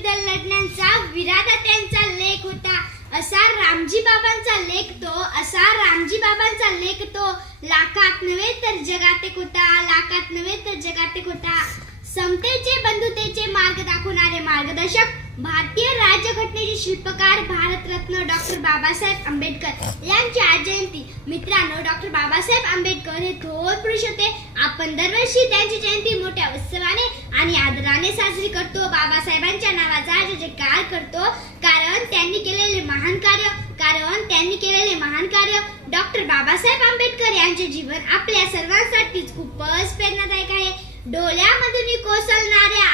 विरुद्ध लढण्याचा विरादा त्यांचा लेख होता. असा रामजी बाबांचा लेख तो, असा रामजी बाबांचा लेख तो. लाखात नव्हे तर जगात एक होता, लाखात नव्हे तर जगात एक होता. समतेचे बंधुतेचे मार्ग दाखवणारे मार्गदर्शक, भारतीय राज्यघटनेचे शिल्पकार, भारतरत्न डॉक्टर बाबासाहेब आंबेडकर यांची आज जयंती. मित्रांनो, डॉक्टर बाबासाहेब आंबेडकर हे थोर पुरुष होते. आपण दरवर्षी त्यांची जयंती मोठ्या उत्सवाने आणि आदराने साजरी करतो. बाबासाहेबांच्या नावाचा जयजयकार करतो, कारण त्यांनी केलेले महान कार्य डॉक्टर बाबासाहेब आंबेडकर यांचे जीवन आपल्या सर्वांसाठीच खूपच प्रेरणादायक आहे. डोळ्यामधून कोसळणाऱ्या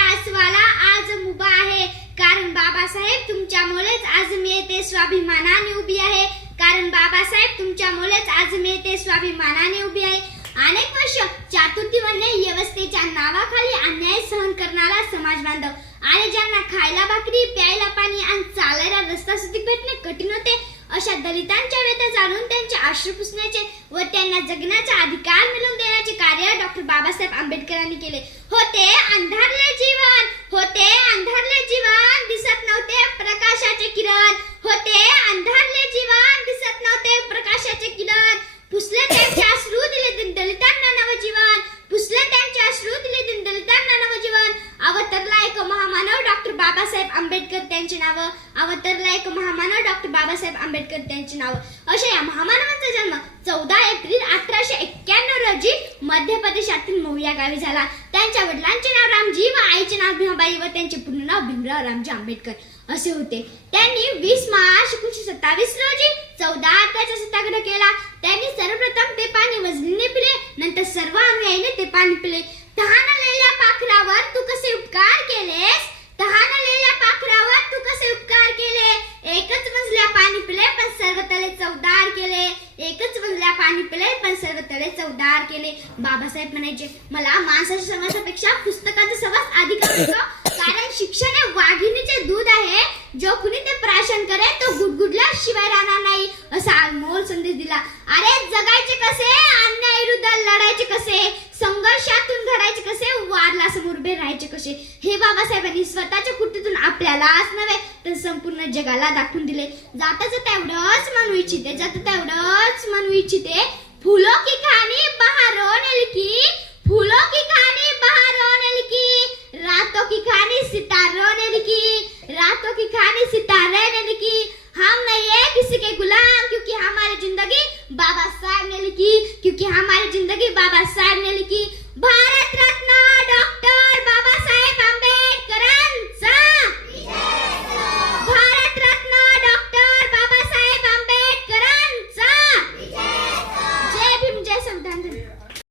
आसवाला आज मुभा आहे, कारण बाबासाहेब तुमच्यामुळेच आज मी येथे स्वाभिमानाने उभी आहे, कारण बाबासाहेब तुमच्यामुळेच आज मी येथे स्वाभिमानाने उभी आहे. अनेक वर्ष चातुर्वर्ण्य व्यवस्थेच्या नावाखाली अन्याय सहन करणारा समाज बांधव आणि ज्यांना खायला भाकरी, प्यायला पाणी आणि चालायला रस्ता सुद्धा भेटणे कठीण होते, अशा दलितांच्या व्यथा जाणून त्यांचे अश्रू पुसण्याचे व त्यांना जगण्याचा अधिकार मिळवून देण्याचे कार्य डॉक्टर बाबासाहेब आंबेडकरांनी केले. होते अंधारले जीवन, दिसत नव्हते प्रकाशाचे किरण. होते अंधारले जीवन, दिसत नव्हते प्रकाशाचे किरण. पुसले त्यांचे अश्रू, दिले दलितांना नवजीवन. पुसले त्यांचे अश्रू, दिले दलितांना नवजीवन. अवतरला एक महामानव डॉक्टर बाबासाहेब आंबेडकर त्यांचे नाव. अवतरला एक महामानव डॉक्टर बाबासाहेब आंबेडकर त्यांचे नाव. अशा या महामानवांचा जन्म 14 एप्रिल 1891 रोजी मध्य प्रदेशातील मऊ या गावी झाला. त्यांच्या वडिलांचे नाव रामजी व आईचे नाव भीमाबाई व त्यांचे पूर्ण नाव भीमराव रामजी आंबेडकर असे होते. त्यांनी 20 मार्च 1927 रोजी 14 आत्याचा सत्याग्रह केला. त्यांनी सर्वप्रथम ते पाणी वजनीने पिले, नंतर सर्व अनुयायीने ते पाणी पिले. तहानलेल्या पाखरावर तू कसे उपकार केलेस, तहानलेल्या पाखरावर तू कसे उपकार केले. एकच मजल्या पाणी पिले पण सर्व तळे चवदार केले. एकच मजल्या पाणी पिले पण सर्व तळे चवदार केले. बाबासाहेब म्हणायचे, मला माणसाच्या सहवासापेक्षा पुस्तकाचा सहवास अधिक आवडतो, कारण शिक्षण हे वाघिणीचे दूध आहे. जो कुणी ते प्राशन करे तो गुडगुडल्याशिवाय राहणार नाही, असा अनमोल संदेश दिला. अरे जगायचे कसे, अन्याय विरुद्ध लढायचे कसे, संघर्षातून घडायचे कसे, वारला समोर उभे राहायचे कसे, हे बाबासाहेबांनी स्वतःच्या कृतीतून आपल्यालाच नव्हे तर संपूर्ण जगाला दाखवून दिले. जाताच तेवढंच म्हणू इच्छिते, फूलों की कहानी बहार होने लिखी, फूलों की कहानी बहार होने लिखी, रातों की कहानी सितारों ने लिखी, रातों की कहानी सितारे ने लिखी. हम नहीं है किसी के गुलाम, क्योंकि हमारी जिंदगी बाबा साहब ने लिखी, क्योंकि हमारी जिंदगी बाबा साहब ने लिखी.